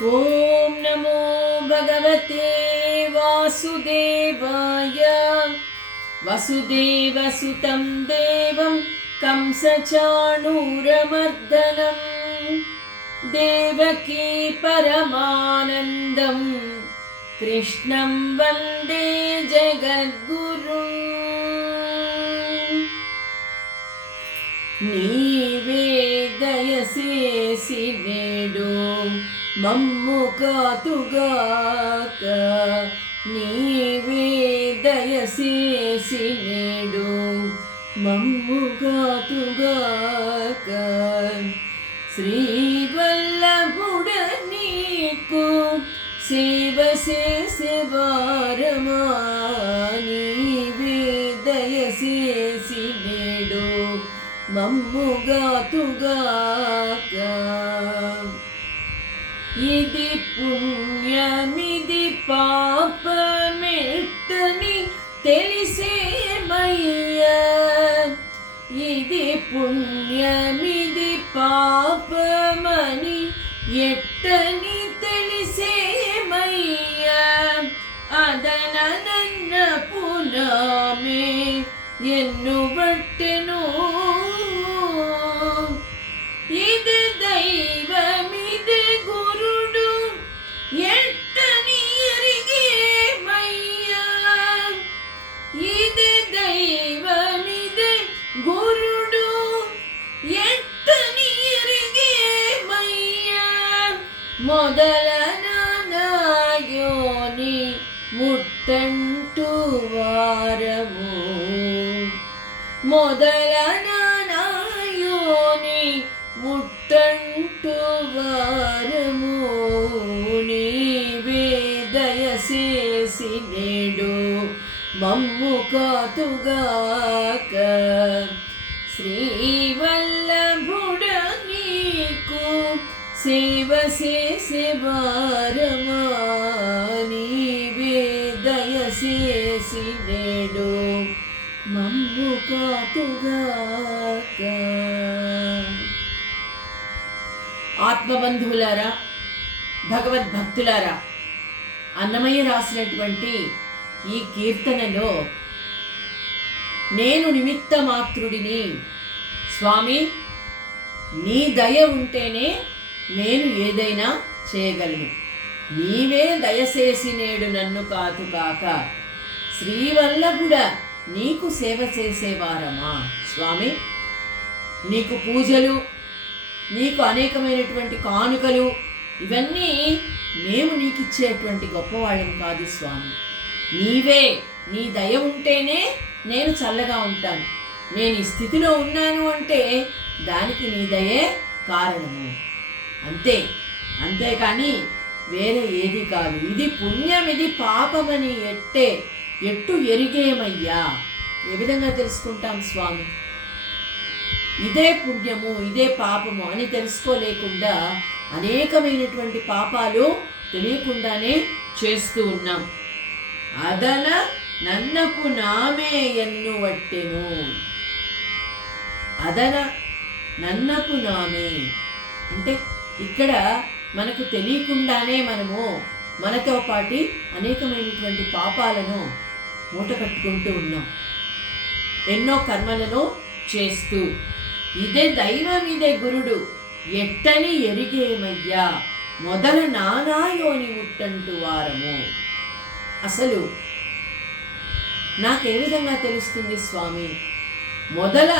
ॐ नमो भगवते वासुदेवाय। वसुदेवसुतं देवं कंसचाणूरमर्दनं देवकी परमानन्दं कृष्णं वन्दे जगद्गुरुं। నీవే దయసేసి నేడు మమ్ము కాతుగాక, నీవే దయసేసి నేడు మమ్ము కాతుగాక. శ్రీవల్లభుడ నీకు సేవ చేసే వారమా, నీవే దయసేసి నేడు మమ్ముగాతుగాక. ఇది పుణ్యమిది పాపమెట్టని తెలిసేమయ్యా, ఇది పుణ్యమిది పాపమని ఎట్టని తెలిసేమయ్యా. అదనన్న పునామే ఎన్ను బట్టెను, ఇది దైవమిది గురుడు ఎట్టని ఎరిగేమయ్యా, ఇది దైవమిది గురుడు ఎట్టని ఎరిగేమయ్యా. మొదలన నాయోని ముట్టంటు వారము, మొదలన నాయోని ముట్టంటు వారము. నీవే దయసేసి నేడు మమ్ము కాతుగాక. శ్రీవల్లభుడ నీకు సేవ చేసే వారమా, నీవే దయసేసి నేడు మమ్ము కాతుగాక. ఆత్మబంధువులారా, భగవద్భక్తులారా, అన్నమయ్య రాసినటువంటి ఈ కీర్తనలో నేను నిమిత్త మాత్రుడిని స్వామి, నీ దయ ఉంటేనే నేను ఏదైనా చేయగలను, నీవే దయచేసి నేడు నన్ను కాతుగాక. శ్రీవల్లభుడ నీకు సేవ చేసేవారమా స్వామి, నీకు పూజలు, నీకు అనేకమైనటువంటి కానుకలు, ఇవన్నీ మేము నీకు ఇచ్చేటువంటి గొప్పవాళ్ళం కాదు స్వామి. నీవే, నీ దయ ఉంటేనే నేను చల్లగా ఉంటాను. నేను ఈ స్థితిలో ఉన్నాను అంటే దానికి నీ దయే కారణము, అంతే, అంతేకాని వేరే ఏది కాదు. ఇది పుణ్యం ఇది పాపమని ఎట్టు ఎరిగేమయ్యా. ఏ విధంగా తెలుసుకుంటాం స్వామి? ఇదే పుణ్యము ఇదే పాపము అని తెలుసుకోలేకుండా అనేకమైనటువంటి పాపాలు తెలియకుండానే చేస్తూ ఉన్నాం. అదన నన్నపు నామే ఎన్ను వట్టెను, అదన నన్నపు నామే అంటే ఇక్కడ మనకు తెలియకుండానే మనము మనతో పాటి అనేకమైనటువంటి పాపాలను మూట కట్టుకుంటూ ఉన్నాం, ఎన్నో కర్మలను చేస్తూ. ఇదే దైవం ఇదే గురుడు ఎట్టని ఎరిగేమయ్యా, మొదల నానాయోని ముట్టంటు వారము. అసలు నాకే విధంగా తెలుస్తుంది స్వామి? మొదల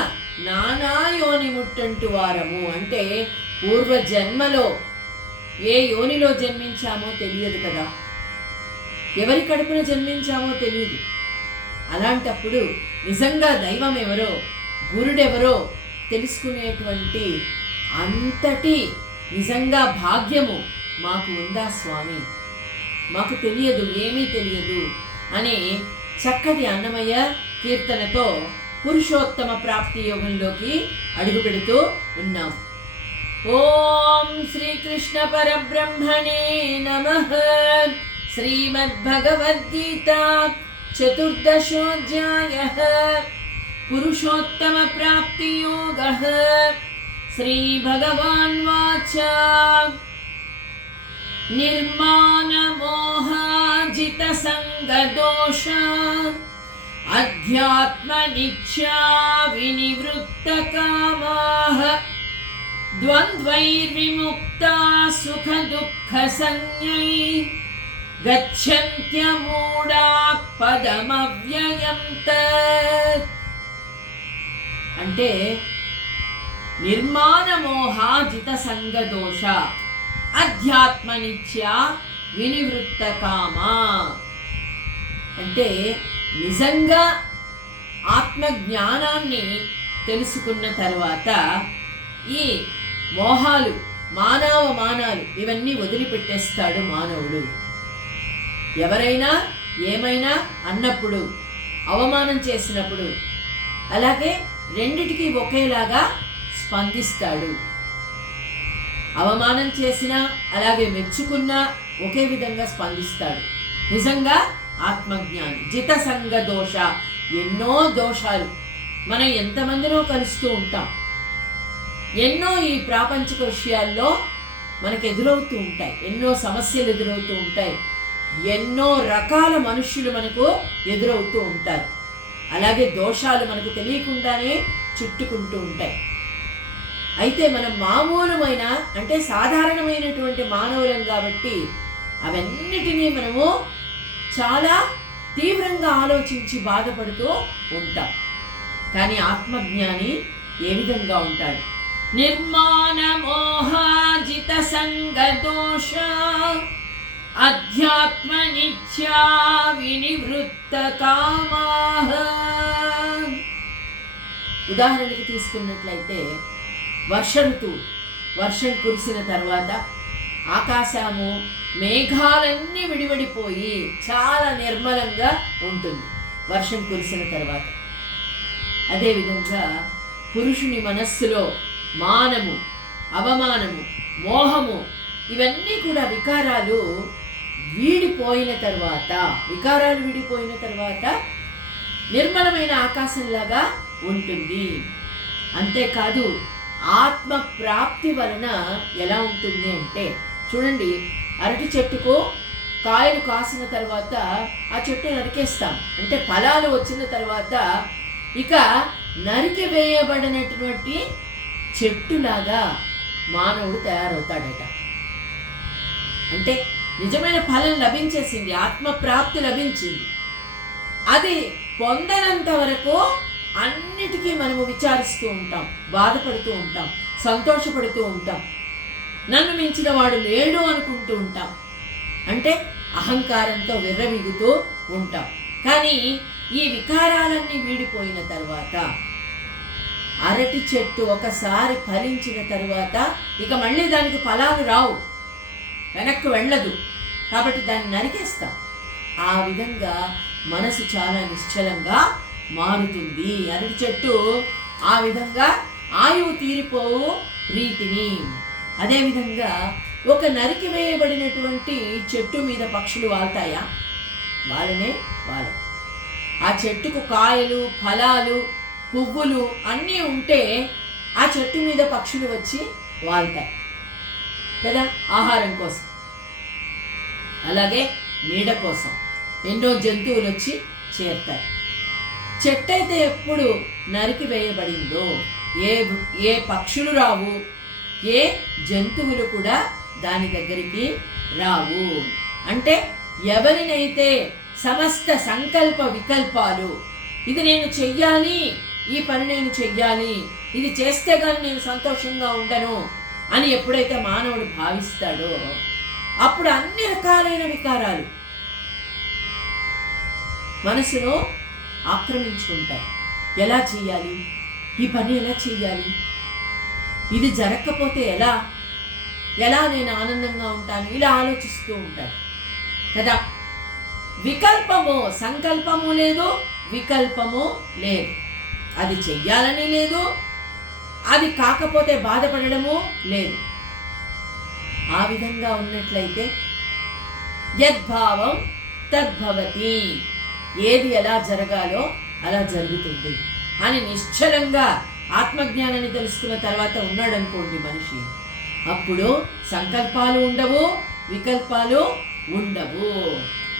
నానాయోని ముట్టంటు వారము అంటే పూర్వ జన్మలో ఏ యోనిలో జన్మించామో తెలియదు కదా, ఎవరి కడుపున జన్మించామో తెలియదు. అలాంటప్పుడు నిజంగా దైవం ఎవరో గురుడెవరో తెలుసుకునేటువంటి అంతటి నిజంగా భాగ్యము మాకు ఉందా స్వామి? మాకు తెలియదు, ఏమీ తెలియదు అని చక్కటి అన్నమయ్య కీర్తనతో పురుషోత్తమ ప్రాప్తి యోగంలోకి అడుగు పెడుతూ ఉన్నాం. ఓం శ్రీకృష్ణ పరబ్రహ్మణే నమః. శ్రీమద్భగవద్గీత చతుర్దశోధ్యాయః పురుషోత్తమ ప్రాప్తి యోగః. శ్రీ భగవాన్ వాచ నిర్మాణమోహాజిత సంగదోష అధ్యాత్మనిత్యా వినివృత్తకామాః ద్వంద్వైర్విముక్తా సుఖ దుఃఖ సంజ్ఞై గచ్చంత్యమూఢాః పదమవ్యయం తత్. అంటే నిర్మాణమోహాజిత సంగదోష అధ్యాత్మనిత్యా వినివృత్త కామా. అంటే నిజంగా ఆత్మజ్ఞానాన్ని తెలుసుకున్న తర్వాత ఈ మోహాలు మానాలు ఇవన్నీ వదిలిపెట్టేస్తాడు మానవుడు. ఎవరైనా ఏమైనా అన్నప్పుడు, అవమానం చేసినప్పుడు, అలాగే రెండిటికి ఒకేలాగా స్పందిస్తాడు. అవమానం చేసినా అలాగే మెచ్చుకున్నా ఒకే విధంగా స్పందిస్తాడు. నిజంగా ఆత్మజ్ఞాని. జిత సంగ దోష, ఎన్నో దోషాలు మనం ఎంతమందినో కలుస్తూ ఉంటాం. ఎన్నో ఈ ప్రాపంచిక విషయాల్లో మనకు ఎదురవుతూ ఉంటాయి. ఎన్నో సమస్యలు ఎదురవుతూ ఉంటాయి. ఎన్నో రకాల మనుష్యులు మనకు ఎదురవుతూ ఉంటారు. అలాగే దోషాలు మనకు తెలియకుండానే చుట్టుకుంటూ ఉంటాయి. అయితే మనం మామూలుమైన అంటే సాధారణమైనటువంటి మానవులం కాబట్టి అవన్నిటినీ మనము చాలా తీవ్రంగా ఆలోచించి బాధపడుతూ ఉంటాం. కానీ ఆత్మజ్ఞాని ఏ విధంగా ఉంటాడు? నిర్మాణమోహాజిత సంగదోష అధ్యాత్మనిత్యా వినివృత్త కామాః. ఉదాహరణకి తీసుకున్నట్లయితే వర్ష ఋతువు, వర్షం కురిసిన తర్వాత ఆకాశము మేఘాలన్నీ విడివడిపోయి చాలా నిర్మలంగా ఉంటుంది వర్షం కురిసిన తర్వాత. అదేవిధంగా పురుషుని మనస్సులో మానము, అవమానము, మోహము ఇవన్నీ కూడా వికారాలు విడిపోయిన తర్వాత నిర్మలమైన ఆకాశంలాగా ఉంటుంది. అంతేకాదు ఆత్మ ప్రాప్తి వలన ఎలా ఉంటుంది అంటే, చూడండి, అరటి చెట్టుకు కాయలు కాసిన తర్వాత ఆ చెట్టు నరికేస్తాం. అంటే ఫలాలు వచ్చిన తర్వాత ఇక నరికి వేయబడినటువంటి చెట్టులాగా మానవుడు తయారవుతాడట. అంటే నిజమైన ఫలం లభించేసింది, ఆత్మ ప్రాప్తి లభించింది. అది పొందనంత వరకు అన్నిటికీ మనము విచారిస్తూ ఉంటాం, బాధపడుతూ ఉంటాం, సంతోషపడుతూ ఉంటాం, నన్ను మించిన వాడు లేడు అనుకుంటూ ఉంటాం. అంటే అహంకారంతో విర్రవీగుతూ ఉంటాం. కానీ ఈ వికారాలన్నీ వీడిపోయిన తర్వాత, అరటి చెట్టు ఒకసారి ఫలించిన తర్వాత ఇక మళ్ళీ దానికి ఫలాలు రావు, వెనక్కి వెళ్ళదు. కాబట్టి దాన్ని నరికేస్తాం. ఆ విధంగా మనసు చాలా నిశ్చలంగా మారుతుంది. అరటి చెట్టు ఆ విధంగా ఆయువు తీరిపోవు రీతిని. అదేవిధంగా ఒక నరికి వేయబడినటువంటి చెట్టు మీద పక్షులు వాళ్తాయా? వాళ్ళనే వాళ్ళు. ఆ చెట్టుకు కాయలు, ఫలాలు, పువ్వులు అన్నీ ఉంటే ఆ చెట్టు మీద పక్షులు వచ్చి వాళ్తాయి కదా, ఆహారం కోసం. అలాగే నీడ కోసం ఎన్నో జంతువులు వచ్చి చేరుతాయి. చెట్టు అయితే ఎప్పుడు నరికి వేయబడిందో ఏ పక్షులు రావు, ఏ జంతువులు కూడా దాని దగ్గరికి రావు. అంటే ఎవరినైతే సమస్త సంకల్ప వికల్పాలు, ఇది నేను చెయ్యాలి, ఈ పని నేను చెయ్యాలి, ఇది చేస్తే కానీ నేను సంతోషంగా ఉండను అని ఎప్పుడైతే మానవుడు భావిస్తాడో అప్పుడు అన్ని రకాలైన వికారాలు మనసులో ఆక్రమించుకుంటాయి. ఎలా చేయాలి, ఈ పని ఎలా చేయాలి, ఇది జరగకపోతే ఎలా నేను ఆనందంగా ఉంటాను, ఇలా ఆలోచిస్తూ ఉంటాడు కదా. వికల్పము, సంకల్పము లేదు, వికల్పము లేదు. అది చెయ్యాలని లేదు, అది కాకపోతే బాధపడము లేదు. ఆ విధంగా ఉన్నట్లయితే యద్భావం తద్భవతి, ఏది ఎలా జరగాలో అలా జరుగుతుంది అని నిశ్చలంగా ఆత్మజ్ఞానాన్ని తెలుసుకున్న తర్వాత ఉన్నాడు అనుకోండి మనిషి, అప్పుడు సంకల్పాలు ఉండవు, వికల్పాలు ఉండవు.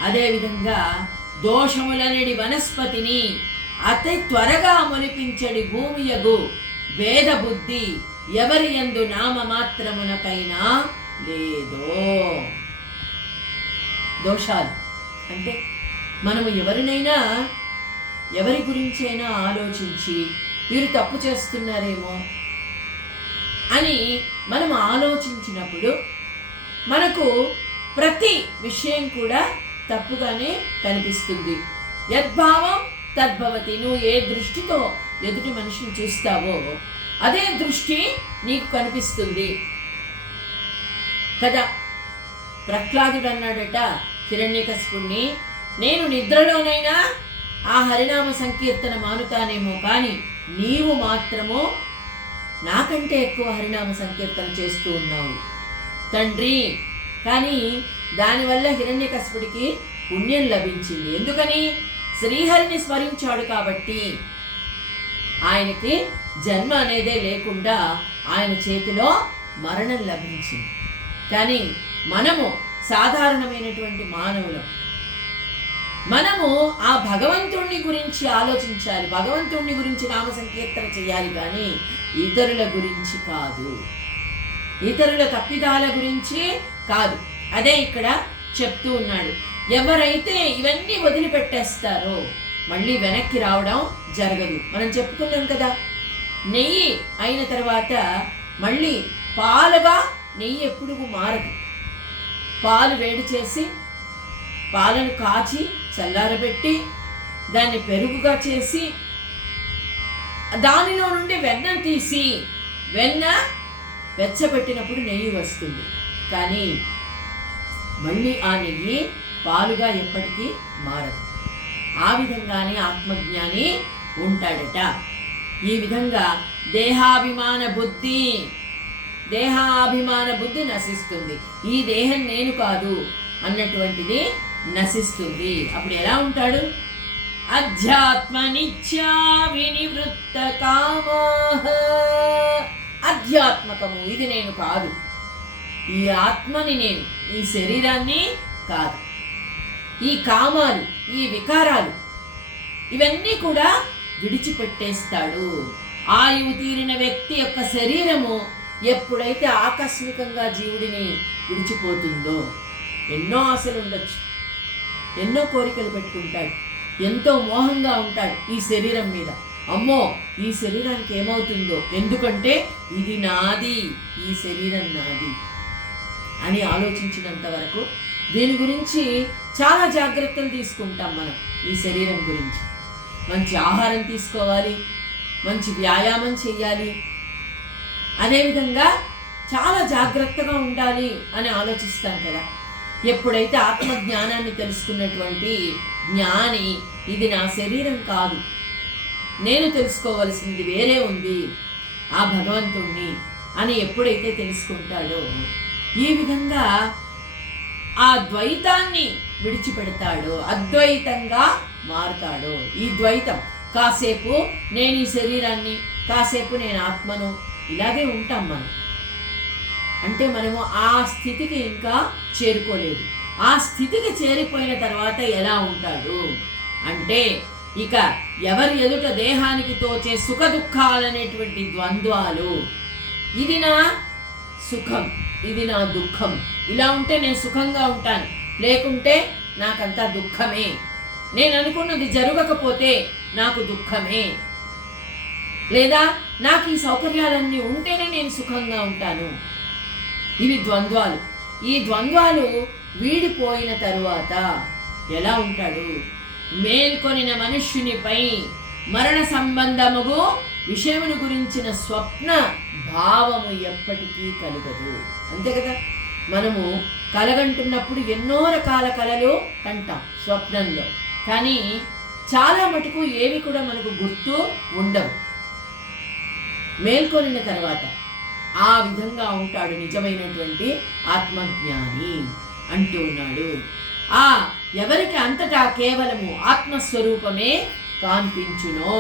అదేవిధంగా దోషములనడి వనస్పతిని అతి త్వరగా మొలిపించడి భూమియగు వేద బుద్ధి ఎవరి యందు నామమాత్రమునకైనా లేదో. దోషాలు అంటే మనము ఎవరి గురించైనా ఆలోచించి వీరు తప్పు చేస్తున్నారేమో అని మనం ఆలోచించినప్పుడు మనకు ప్రతి విషయం కూడా తప్పుగానే కనిపిస్తుంది. యద్భావం తద్భవతి. నువ్వు ఏ దృష్టితో ఎదుటి మనిషిని చూస్తావో అదే దృష్టి నీకు కనిపిస్తుంది కదా. ప్రహ్లాదుడు అన్నాడట హిరణ్యకశిపుణ్ణి, నేను నిద్రలోనైనా ఆ హరినామ సంకీర్తన మానుతానేమో, కానీ నీవు మాత్రము నాకంటే ఎక్కువ హరినామ సంకీర్తన చేస్తూ ఉన్నావు తండ్రి. కానీ దానివల్ల హిరణ్యకశిపుడికి పుణ్యం లభించింది. ఎందుకని? శ్రీహరిని స్మరించాడు కాబట్టి. ఆయనకి జన్మ అనేదే లేకుండా ఆయన చేతిలో మరణం లభించింది. కానీ మనము సాధారణమైనటువంటి మానవులం. మనము ఆ భగవంతుణ్ణి గురించి ఆలోచించాలి, భగవంతుణ్ణి గురించి నామ సంకీర్తన చేయాలి, కానీ ఇతరుల గురించి కాదు, ఇతరుల తప్పిదాల గురించి కాదు. అదే ఇక్కడ చెప్తూ ఉన్నాడు. ఎవరైతే ఇవన్నీ వదిలిపెట్టేస్తారో మళ్ళీ వెనక్కి రావడం జరగదు. మనం చెప్పుకున్నాం కదా, నెయ్యి అయిన తర్వాత మళ్ళీ పాలుగా నెయ్యి ఎప్పుడు మారదు. పాలు వేడి చేసి పాలను కాచి చల్లారబెట్టి దాన్ని పెరుగుగా చేసి దానిలో నుండి వెన్న తీసి వెన్న వెచ్చబెట్టినప్పుడు నెయ్యి వస్తుంది. కానీ మళ్ళీ ఆ నెయ్యి పాలుగా ఎప్పటికీ మారదు. ఆ విధంగానే ఆత్మజ్ఞాని ఉంటాడట. ఈ విధంగా దేహాభిమాన బుద్ధి నశిస్తుంది. ఈ దేహం నేను కాదు అన్నటువంటిది నశిస్తుంది. అప్పుడు ఎలా ఉంటాడు? అధ్యాత్మ నిత్యా వినివృత్త కామః. అధ్యాత్మకము, ఇది నేను కాదు, ఈ ఆత్మని నేను, ఈ శరీరాన్ని కాదు. ఈ కామాలు, ఈ వికారాలు ఇవన్నీ కూడా విడిచిపెట్టేస్తాడు. ఆయువు తీరిన వ్యక్తి యొక్క శరీరము ఎప్పుడైతే ఆకస్మికంగా జీవుడిని విడిచిపోతుందో, ఎన్నో ఆశలు ఉండొచ్చు, ఎన్నో కోరికలు పెట్టుకుంటాడు, ఎంతో మోహంగా ఉంటాడు ఈ శరీరం మీద. అమ్మో, ఈ శరీరానికి ఏమవుతుందో, ఎందుకంటే ఇది నాది, ఈ శరీరం నాది అని ఆలోచించినంత వరకు దీని గురించి చాలా జాగ్రత్తలు తీసుకుంటాం మనం. ఈ శరీరం గురించి మంచి ఆహారం తీసుకోవాలి, మంచి వ్యాయామం చేయాలి, అదేవిధంగా చాలా జాగ్రత్తగా ఉండాలి అని ఆలోచిస్తాం కదా. ఎప్పుడైతే ఆత్మజ్ఞానాన్ని తెలుసుకున్నటువంటి జ్ఞాని ఇది నా శరీరం కాదు, నేను తెలుసుకోవలసింది వేరే ఉంది, ఆ భగవంతుణ్ణి అని ఎప్పుడైతే తెలుసుకుంటాడో ఈ విధంగా ఆ ద్వైతాన్ని విడిచిపెడతాడో అద్వైతంగా మారుతాడో. ఈ ద్వైతం కాసేపు నేను ఈ శరీరాన్ని, కాసేపు నేను ఆత్మను, ఇలాగే ఉంటాం మనం. అంటే మనము ఆ స్థితికి ఇంకా చేరుకోలేదు. ఆ స్థితికి చేరిపోయిన తర్వాత ఎలా ఉంటాడు అంటే, ఇక ఎవరి ఎదుట దేహానికి తోచే సుఖ దుఃఖాలనేటువంటి ద్వంద్వాలు, ఇది నా సుఖం, ఇది నా దుఃఖం, ఇలా ఉంటే నేను సుఖంగా ఉంటాను, లేకుంటే నాకంతా దుఃఖమే, నేను అనుకున్నది జరగకపోతే నాకు దుఃఖమే, లేదా నాకు ఈ సౌకర్యాలన్నీ ఉంటేనే నేను సుఖంగా ఉంటాను. ఇవి ద్వంద్వాలు. ఈ ద్వంద్వాలు వీడిపోయిన తరువాత ఎలా ఉంటాడు? మేల్కొనిన మనుష్యునిపై మరణ సంబంధముగు విషయమును గురించిన స్వప్న భావము ఎప్పటికీ కలుగదు. అంతే కదా, మనము కలగంటున్నప్పుడు ఎన్నో రకాల కలలు కంటాం స్వప్నంలో, కానీ చాలా మటుకు ఏవి కూడా మనకు గుర్తు ఉండవు. మేల్కొనిన తర్వాత ఆ విధంగా ఉంటాడు నిజమైనటువంటి ఆత్మజ్ఞాని అంటూ ఉన్నాడు. ఆ ఎవరికి అంతటా కేవలము ఆత్మస్వరూపమే కాంపించునో.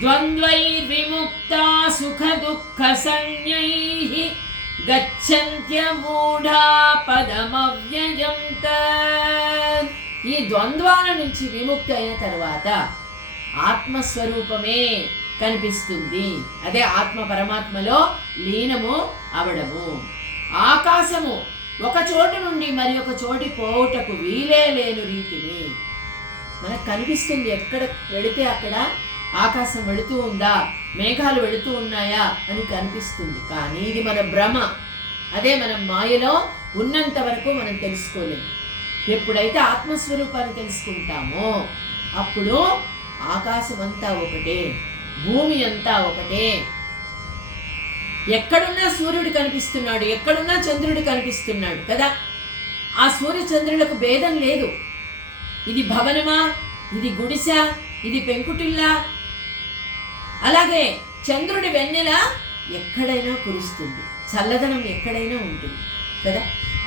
ద్వంద్వై విముక్త సుఖ దుఃఖ సంజ్ఞై గచ్చంత్య మూఢా పదమవ్యయం తత్. ఈ ద్వంద్వాల నుంచి విముక్తి అయిన తర్వాత ఆత్మస్వరూపమే కనిపిస్తుంది. అదే ఆత్మ పరమాత్మలో లీనము అవడము. ఆకాశము ఒక చోటు నుండి మరి ఒక చోటి పోవుటకు వీలే లేని రీతిని మనకు కనిపిస్తుంది. ఎక్కడ వెళితే అక్కడ ఆకాశం వెళుతూ ఉందా, మేఘాలు వెళుతూ ఉన్నాయా అని కనిపిస్తుంది. కానీ ఇది మన భ్రమ. అదే మనం మాయలో ఉన్నంత వరకు మనం తెలుసుకోలేము. ఎప్పుడైతే ఆత్మస్వరూపాన్ని తెలుసుకుంటామో అప్పుడు ఆకాశం అంతా ఒకటే, భూమి అంతా ఒకటే. ఎక్కడున్నా సూర్యుడు కనిపిస్తున్నాడు, ఎక్కడున్నా చంద్రుడు కనిపిస్తున్నాడు కదా. ఆ సూర్య చంద్రులకు భేదం లేదు. ఇది భవనమా, ఇది గుడిస, ఇది పెంకుటిల్లా. అలాగే చంద్రుడి వెన్నెల ఎక్కడైనా కురుస్తుంది, చల్లదనం ఎక్కడైనా ఉంటుంది కదా.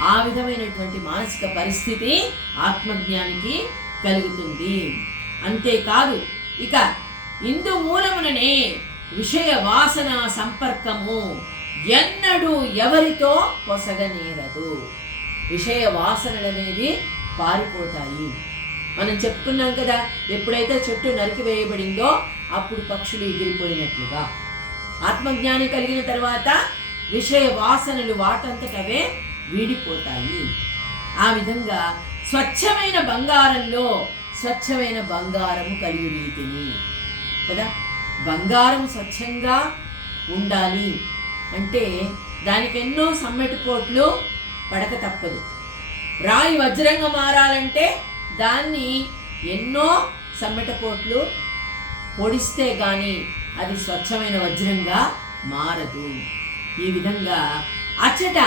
ఆ విధమైనటువంటి మానసిక పరిస్థితి ఆత్మజ్ఞానికి కలుగుతుంది. అంతేకాదు, ఇక ఇందు మూలముననే విషయ వాసన సంపర్కము ఎన్నడూ ఎవరితో పొసగనేరదు. విషయ వాసనలు అనేది పారిపోతాయి. మనం చెప్పుకున్నాం కదా, ఎప్పుడైతే చెట్టు నరికివేయబడిందో అప్పుడు పక్షులు ఎగిరిపోయినట్లుగా. ఆత్మజ్ఞానం కలిగిన తర్వాత విషయ వాసనలు వాటంతటవే వీడిపోతాయి. ఆ విధంగా స్వచ్ఛమైన బంగారంలో స్వచ్ఛమైన బంగారము కలిగి రీతిని కదా. బంగారం స్వచ్ఛంగా ఉండాలి అంటే దానికి ఎన్నో సమ్మెటిపోట్లు పడక తప్పదు. రాయి వజ్రంగా మారాలంటే దాన్ని ఎన్నో సమ్మెటపోట్లు పొడిస్తే గాని అది స్వచ్ఛమైన వజ్రంగా మారదు. ఈ విధంగా అచ్చట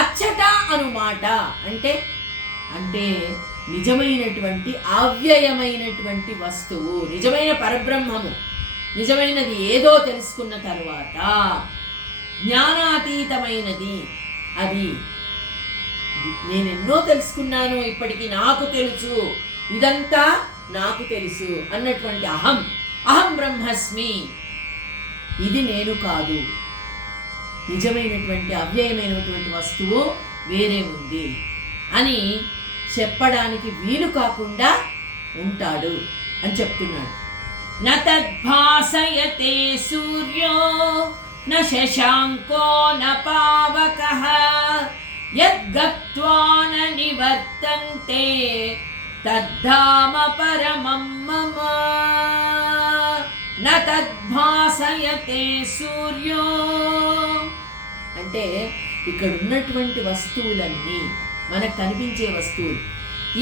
అచ్చట అనుమాట అంటే అంటే నిజమైనటువంటి అవ్యయమైనటువంటి వస్తువు, నిజమైన పరబ్రహ్మము, నిజమైనది ఏదో తెలుసుకున్న తరువాత జ్ఞానాతీతమైనది అది. నేనెన్నో తెలుసుకున్నాను, ఇప్పటికీ నాకు తెలుసు, ఇదంతా నాకు తెలుసు అన్నటువంటి అహం, అహం బ్రహ్మస్మి, ఇది నేను కాదు, నిజమైనటువంటి అవ్యయమైనటువంటి వస్తువు వేరే ఉంది అని చెప్పడానికి వీలు కాకుండా ఉంటాడు అని చెప్తున్నాడు. న తద్భాసయతే సూర్యో న శశాంకో న పావకః యద్గత్వా న నివర్తంతే తద్ధామ పరమం మమ. న తద్భాసయతే సూర్యో అంటే ఇక్కడ ఉన్నటువంటి వస్తువులన్నీ మనకు కనిపించే వస్తువులు,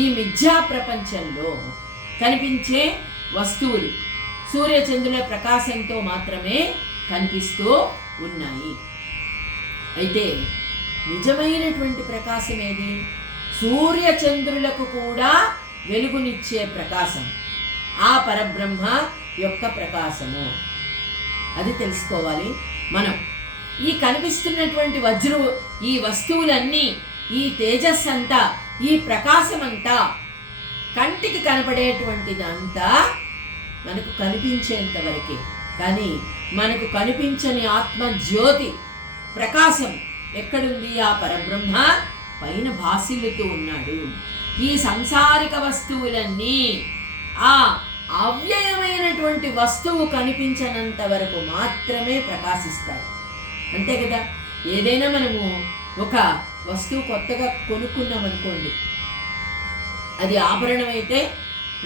ఈ మిథ్యా ప్రపంచంలో కనిపించే వస్తువులు సూర్యచంద్రుల ప్రకాశంతో మాత్రమే కనిపిస్తూ ఉన్నాయి. అయితే నిజమైనటువంటి ప్రకాశం ఏది? సూర్యచంద్రులకు కూడా వెలుగునిచ్చే ప్రకాశం, ఆ పరబ్రహ్మ యొక్క ప్రకాశము. అది తెలుసుకోవాలి మనం. ఈ కనిపిస్తున్నటువంటి ఈ వస్తువులన్నీ, ఈ తేజస్సు అంతా, ఈ ప్రకాశం అంతా, కంటికి కనపడేటువంటిదంతా మనకు కనిపించేంత వరకే. కానీ మనకు కనిపించని ఆత్మ జ్యోతి ప్రకాశం ఎక్కడుంది? ఆ పరబ్రహ్మ పైన భాసిల్లుతూ ఉన్నాడు. ఈ సంసారిక వస్తువులన్నీ ఆ అవ్యయమైనటువంటి వస్తువు కనిపించనంత వరకు మాత్రమే ప్రకాశిస్తాయి. అంతే కదా. ఏదైనా మనము ఒక వస్తువు కొత్తగా కొనుక్కున్నాం అనుకోండి, అది ఆభరణం అయితే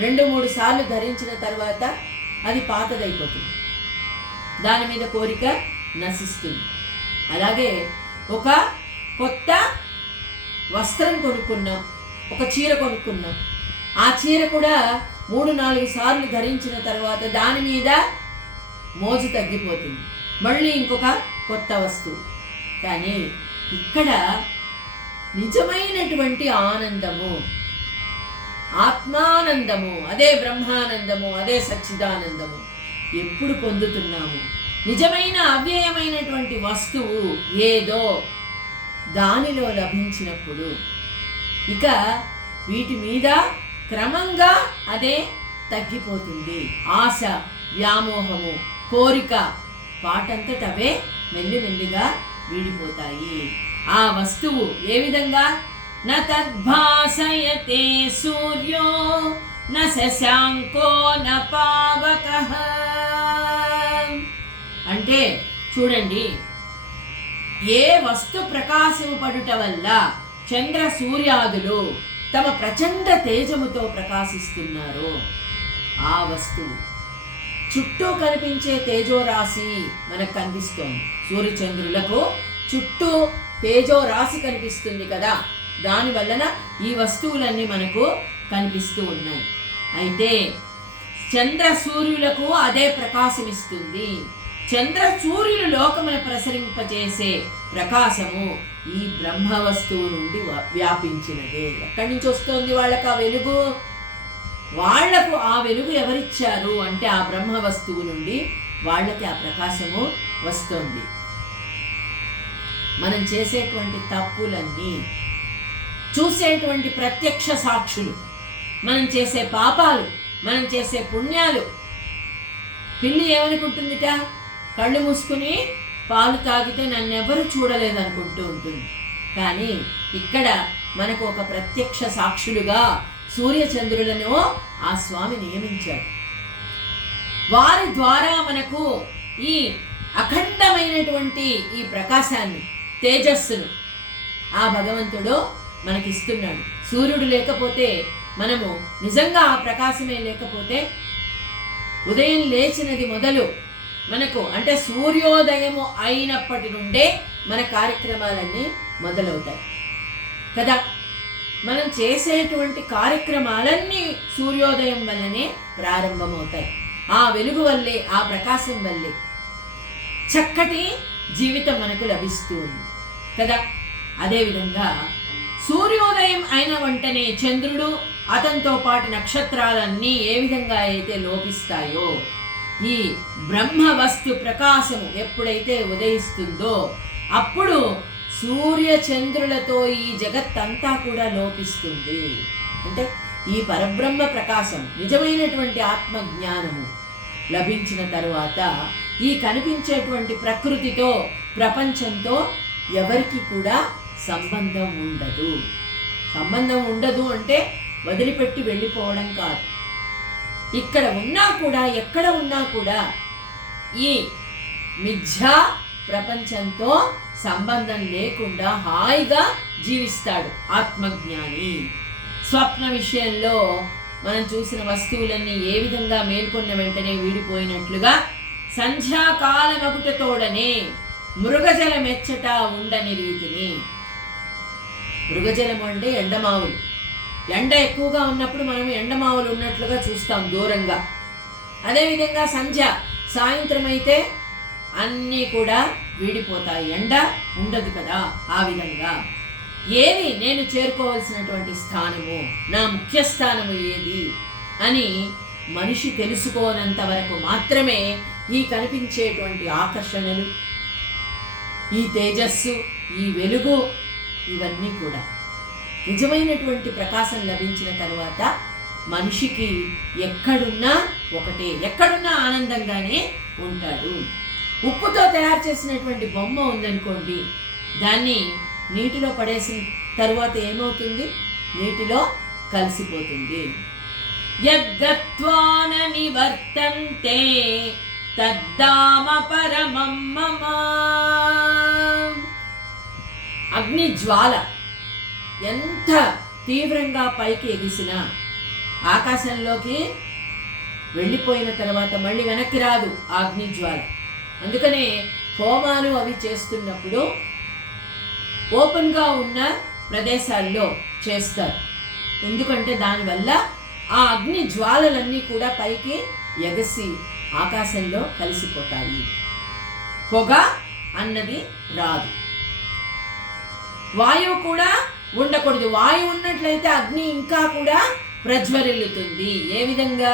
2-3 సార్లు ధరించిన తర్వాత అది పాతదైపోతుంది, దాని మీద కోరిక నశిస్తుంది. అలాగే ఒక కొత్త వస్త్రం కొనుక్కున్నాం, ఒక చీర కొనుక్కున్నాం, ఆ చీర కూడా 3-4 సార్లు ధరించిన తర్వాత దాని మీద మోజు తగ్గిపోతుంది, మళ్ళీ ఇంకొక కొత్త వస్తువు. కానీ ఇక్కడ నిజమైనటువంటి ఆనందము, ఆత్మానందము, అదే బ్రహ్మానందము, అదే సచ్చిదానందము ఎప్పుడు పొందుతున్నాము? నిజమైన అవ్యయమైనటువంటి వస్తువు ఏదో దానిలో లభించినప్పుడు ఇక వీటి మీద క్రమంగా అదే తగ్గిపోతుంది. ఆశ, వ్యామోహము, కోరిక వాటంతట అవే మెల్లిమెల్లిగా వీడిపోతాయి. ఆ వస్తువు ఏ విధంగా న తద్భాసయతే సూర్యో న శశాంకో న పావకః అంటే చూడండి, ఏ వస్తు ప్రకాశింపడుట వల్ల చంద్ర సూర్యాదులు తమ ప్రచండ తేజముతో ప్రకాశిస్తున్నారో ఆ వస్తువు చుట్టూ కనిపించే తేజోరాశి మనకు కనిపిస్తోంది. సూర్యచంద్రులకు చుట్టూ తేజోరాశి కనిపిస్తుంది కదా, దాని వలన ఈ వస్తువులన్నీ మనకు కనిపిస్తూ ఉన్నాయి. అయితే చంద్ర సూర్యులకు అదే ప్రకాశమిస్తుంది. చంద్ర సూర్యులు లోకమును ప్రసరింపజేసే ప్రకాశము ఈ బ్రహ్మ వస్తువు నుండి వ్యాపించినదే. ఎక్కడి నుంచి వస్తుంది వాళ్ళకి ఆ వెలుగు? వాళ్లకు ఆ వెలుగు ఎవరిచ్చారు అంటే ఆ బ్రహ్మ వస్తువు నుండి వాళ్ళకి ఆ ప్రకాశము వస్తుంది. మనం చేసేటువంటి తప్పులన్నీ చూసేటువంటి ప్రత్యక్ష సాక్షులు, మనం చేసే పాపాలు, మనం చేసే పుణ్యాలు. పిల్లి ఏమనుకుంటుందిట? కళ్ళు మూసుకుని పాలు తాగితే నన్నెవరు చూడలేదనుకుంటూ ఉంటుంది. కానీ ఇక్కడ మనకు ఒక ప్రత్యక్ష సాక్షులుగా సూర్యచంద్రులను ఆ స్వామి నియమించాడు. వారి ద్వారా మనకు ఈ అఖండమైనటువంటి ఈ ప్రకాశాన్ని, తేజస్సును ఆ భగవంతుడు మనకిస్తున్నాడు. సూర్యుడు లేకపోతే, మనము నిజంగా ఆ ప్రకాశమే లేకపోతే, ఉదయం లేచినది మొదలు మనకు అంటే సూర్యోదయము అయినప్పటి నుండే మన కార్యక్రమాలన్నీ మొదలవుతాయి కదా. మనం చేసేటువంటి కార్యక్రమాలన్నీ సూర్యోదయం వల్లనే ప్రారంభమవుతాయి. ఆ వెలుగు వల్లే, ఆ ప్రకాశం వల్లే చక్కటి జీవితం మనకు లభిస్తూ ఉంది కదా. అదేవిధంగా సూర్యోదయం అయిన వెంటనే చంద్రుడు, అతనితో పాటు నక్షత్రాలన్నీ ఏ విధంగా అయితే లోపిస్తాయో, ఈ బ్రహ్మ వస్తు ప్రకాశము ఎప్పుడైతే ఉదయిస్తుందో అప్పుడు సూర్య చంద్రులతో ఈ జగత్తంతా కూడా లోపిస్తుంది. అంటే ఈ పరబ్రహ్మ ప్రకాశం, నిజమైనటువంటి ఆత్మజ్ఞానము లభించిన తరువాత ఈ కనిపించేటువంటి ప్రకృతితో, ప్రపంచంతో ఎవరికి కూడా సంబంధం ఉండదు. సంబంధం ఉండదు అంటే వదిలిపెట్టి వెళ్ళిపోవడం కాదు. ఇక్కడ ఉన్నా కూడా, ఎక్కడ ఉన్నా కూడా ఈ మిథ్యా ప్రపంచంతో సంబంధం లేకుండా హాయిగా జీవిస్తాడు ఆత్మజ్ఞాని. స్వప్న విషయంలో మనం చూసిన వస్తువులన్నీ ఏ విధంగా మేల్కొన్న వెంటనే వీడిపోయినట్లుగా సంధ్యాకాలమగుటతోడనే మృగజల మెచ్చట ఉండని రీతిని. మృగజలము అంటే ఎండమావులు. ఎండ ఎక్కువగా ఉన్నప్పుడు మనం ఎండమావులు ఉన్నట్లుగా చూస్తాం దూరంగా. అదేవిధంగా సంధ్య, సాయంత్రం అయితే అన్నీ కూడా వీడిపోతాయి, ఎండ ఉండదు కదా. ఆ విధంగా ఏది నేను చేరుకోవాల్సినటువంటి స్థానము, నా ముఖ్య స్థానము ఏది అని మనిషి తెలుసుకోనంత వరకు మాత్రమే ఈ కనిపించేటువంటి ఆకర్షణలు, ఈ తేజస్సు, ఈ వెలుగు, ఇవన్నీ కూడా నిజమైనటువంటి ప్రకాశం లభించిన తర్వాత మనిషికి ఎక్కడున్నా ఒకటే, ఎక్కడున్నా ఆనందంగానే ఉంటాడు. ఉప్పుతో తయారు చేసినటువంటి బొమ్మ ఉందనుకోండి, దాన్ని నీటిలో పడేసిన తరువాత ఏమవుతుంది? నీటిలో కలిసిపోతుంది. యద్గత్వాన నివర్తంతే తద్ధామ పరమం మమ. అగ్ని జ్వాల ఎంత తీవ్రంగా పైకి ఎగిసినా ఆకాశంలోకి వెళ్ళిపోయిన తర్వాత మళ్ళీ వెనక్కి రాదు ఆ అగ్ని జ్వాల. అందుకనే హోమాలు అవి చేస్తున్నప్పుడు ఓపెన్గా ఉన్న ప్రదేశాల్లో చేస్తారు. ఎందుకంటే దానివల్ల ఆ అగ్ని జ్వాలలన్నీ కూడా పైకి ఎగసి ఆకాశంలో కలిసిపోతాయి. పొగ అన్నది రాదు. వాయువు కూడా ఉండకూడదు. వాయువు ఉన్నట్లయితే అగ్ని ఇంకా కూడా ప్రజ్వరిల్లుతుంది. ఏ విధంగా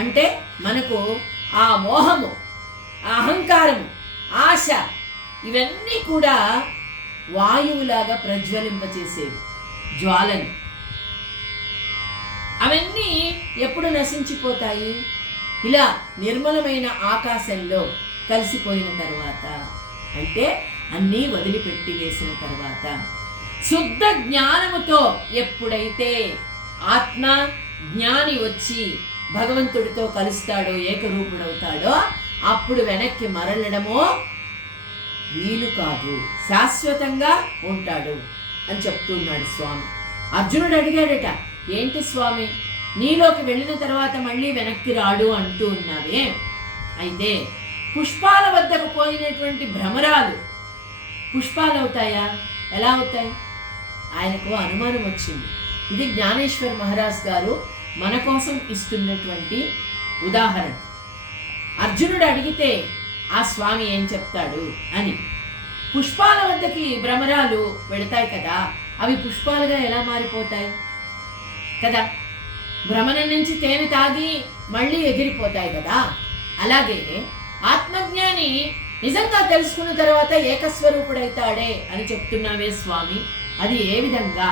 అంటే మనకు ఆ మోహము, ఆ అహంకారము, ఆశ, ఇవన్నీ కూడా వాయువులాగా ప్రజ్వలింపచేసేవి జ్వాలని. అవన్నీ ఎప్పుడు నశించిపోతాయి? ఇలా నిర్మలమైన ఆకాశంలో కలిసిపోయిన తర్వాత. అంటే అన్నీ వదిలిపెట్టి వేసిన తర్వాత శుద్ధ జ్ఞానముతో ఎప్పుడైతే ఆత్మ జ్ఞాని వచ్చి భగవంతుడితో కలుస్తాడో, ఏకరూపుడవుతాడో, అప్పుడు వెనక్కి మరలడమో వీలు కాదు, శాశ్వతంగా ఉంటాడు అని చెప్తున్నాడు స్వామి. అర్జునుడు అడిగాడట, ఏంటి స్వామి, నీలోకి వెళ్ళిన తర్వాత మళ్ళీ వెనక్కి రాడు అంటూ ఉన్నావే, అయితే పుష్పాల వద్దకు పోయినటువంటి భ్రమరాలు పుష్పాలు అవుతాయా? ఎలా అవుతాయి? ఆయనకు అనుమానం వచ్చింది. ఇది జ్ఞానేశ్వర్ మహారాజ్ గారు మన కోసం ఇస్తున్నటువంటి ఉదాహరణ. అర్జునుడు అడిగితే ఆ స్వామి ఏం చెప్తాడు అని. పుష్పాల వద్దకి భ్రమరాలు వెళతాయి కదా, అవి పుష్పాలుగా ఎలా మారిపోతాయి కదా? భ్రమణం నుంచి తేనె తాగి మళ్ళీ ఎగిరిపోతాయి కదా. అలాగే ఆత్మజ్ఞాని నిజంగా తెలుసుకున్న తర్వాత ఏకస్వరూపుడైతాడే అని చెప్తున్నావే స్వామి, అది ఏ విధంగా?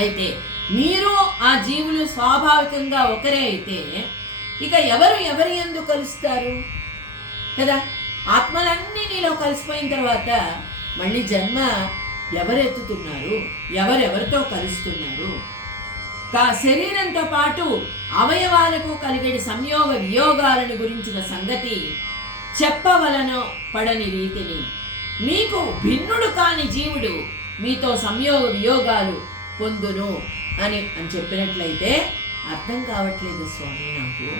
అయితే మీరు ఆ జీవులు స్వాభావికంగా ఒకరే అయితే ఇక ఎవరు ఎవరి యందు కలుస్తారు కదా? ఆత్మలన్నీ నీలో కలిసిపోయిన తర్వాత మళ్ళీ జన్మ ఎవరెత్తుతున్నారు, ఎవరెవరితో కలుస్తున్నారు? శరీరంతో పాటు అవయవాలకు కలిగడి సంయోగ వియోగాలను గురించిన సంగతి చెప్పవలన పడని రీతిని మీకు భిన్నుడు కాని జీవుడు మీతో సంయోగ వియోగాలు పొందును అని చెప్పినట్లయితే అర్థం కావట్లేదు స్వామి నాకు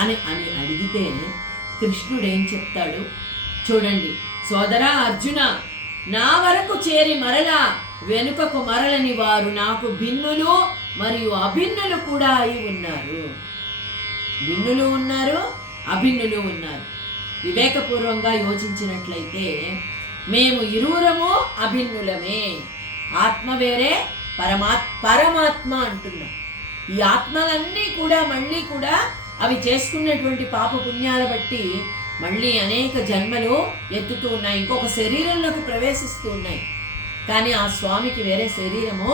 అని అడిగితే కృష్ణుడు ఏం చెప్తాడు చూడండి. సోదరా అర్జున, నా వరకు చేరి మరలా వెనుకకు మరలని వారు నాకు భిన్నులు మరియు అభిన్నులు కూడా అయి ఉన్నారు. భిన్నులు ఉన్నారు, అభిన్నులు ఉన్నారు. వివేకపూర్వంగా యోచించినట్లయితే మేము ఇరువురము అభిన్నులమే. ఆత్మ వేరే, పరమాత్మ అంటున్నాం. ఈ ఆత్మలన్నీ కూడా మళ్ళీ కూడా అవి చేసుకున్నటువంటి పాప పుణ్యాల బట్టి మళ్ళీ అనేక జన్మలు ఎత్తుతూ ఉన్నాయి, ఇంకొక శరీరంలోకి ప్రవేశిస్తూ ఉన్నాయి. కానీ ఆ స్వామికి వేరే శరీరము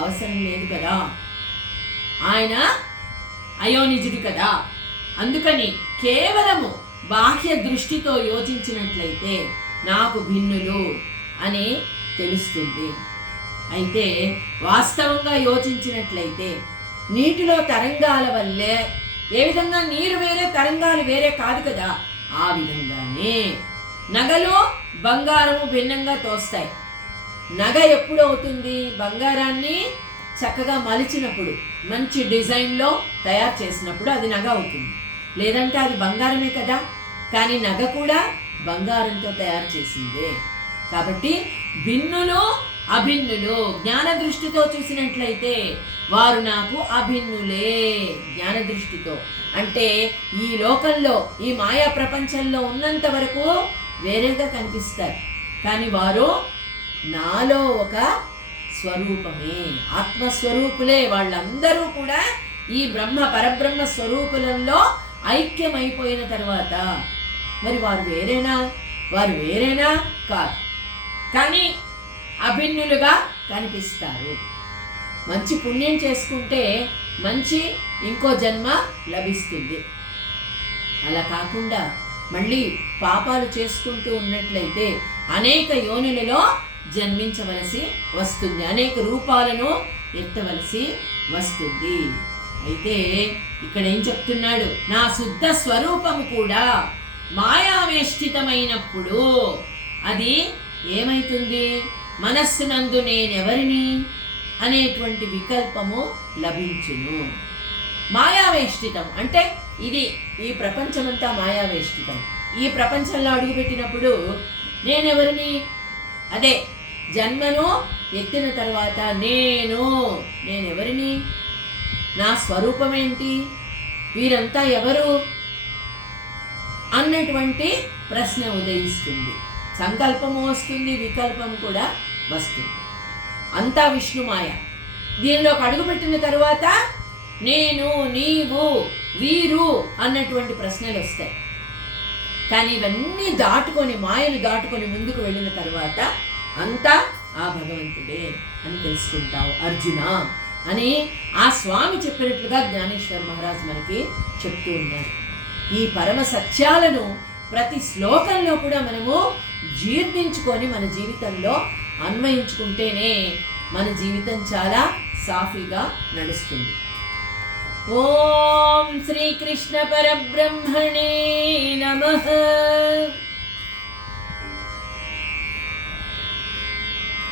అవసరం లేదు కదా, ఆయన అయోనిజుడు కదా. అందుకని కేవలము బాహ్య దృష్టితో యోచించినట్లయితే నాకు భిన్నులు అని తెలుస్తుంది. అయితే వాస్తవంగా యోచించినట్లయితే నీటిలో తరంగాల వల్లే ఏ విధంగా నీరు వేరే తరంగాలు వేరే కాదు కదా, ఆ విధంగానే నగలు బంగారము భిన్నంగా తోస్తాయి. నగ ఎప్పుడు అవుతుంది? బంగారాన్ని చక్కగా మలిచినప్పుడు, మంచి డిజైన్లో తయారు చేసినప్పుడు అది నగ అవుతుంది. లేదంటే అది బంగారమే కదా. కానీ నగ కూడా బంగారంతో తయారు చేసిందే. కాబట్టి భిన్నులు అభిన్నులు జ్ఞాన దృష్టితో చూసినట్లయితే వారు నాకు అభిన్నులే. జ్ఞాన దృష్టితో అంటే ఈ లోకంలో, ఈ మాయా ప్రపంచంలో ఉన్నంత వరకు వేరేగా కనిపిస్తారు, కానీ వారు నాలో ఒక స్వరూపమే, ఆత్మస్వరూపులే. వాళ్ళందరూ కూడా ఈ పరబ్రహ్మ స్వరూపులలో ఐక్యమైపోయిన తర్వాత మరి వారు వేరేనా కాదు, కానీ అభిన్నులుగా కనిపిస్తారు. మంచి పుణ్యం చేసుకుంటే మంచి ఇంకో జన్మ లభిస్తుంది. అలా కాకుండా మళ్ళీ పాపాలు చేసుకుంటూ ఉన్నట్లయితే అనేక యోనులలో జన్మించవలసి వస్తుంది, అనేక రూపాలను ఎత్తవలసి వస్తుంది. అయితే ఇక్కడ ఏం చెప్తున్నాడు? నా శుద్ధ స్వరూపము కూడా మాయావేష్టితమైనప్పుడు అది ఏమైతుంది? మనస్సునందు నేనెవరిని అనేటువంటి వికల్పము లభించును. మాయావేష్టితం అంటే ఈ ప్రపంచమంతా మాయావేష్టితం. ఈ ప్రపంచంలో అడుగుపెట్టినప్పుడు నేనెవరిని? అదే జన్మను ఎత్తిన తర్వాత నేనెవరిని? నా స్వరూపం ఏంటి? వీరంతా ఎవరు అన్నటువంటి ప్రశ్న ఉదయిస్తుంది. సంకల్పము వస్తుంది, వికల్పం కూడా వస్తుంది. అంతా విష్ణుమాయ. దీనిలోకి అడుగుపెట్టిన తర్వాత నేను, నీవు, వీరు అన్నటువంటి ప్రశ్నలు వస్తాయి. కానీ ఇవన్నీ దాటుకొని, మాయలు దాటుకొని ముందుకు వెళ్ళిన తర్వాత అంతా ఆ భగవంతుడే అని తెలుసుకుంటావు అర్జున అని ఆ స్వామి చెప్పినట్లుగా జ్ఞానేశ్వర్ మహారాజ్ మనకి చెప్తూ ఉన్నారు. ఈ పరమ సత్యాలను ప్రతి శ్లోకంలో కూడా మనము జీర్ణించుకొని మన జీవితంలో అన్వయించుకుంటేనే మన జీవితం చాలా సాఫీగా నడుస్తుంది. ఓం శ్రీకృష్ణ పరబ్రహ్మణే నమః.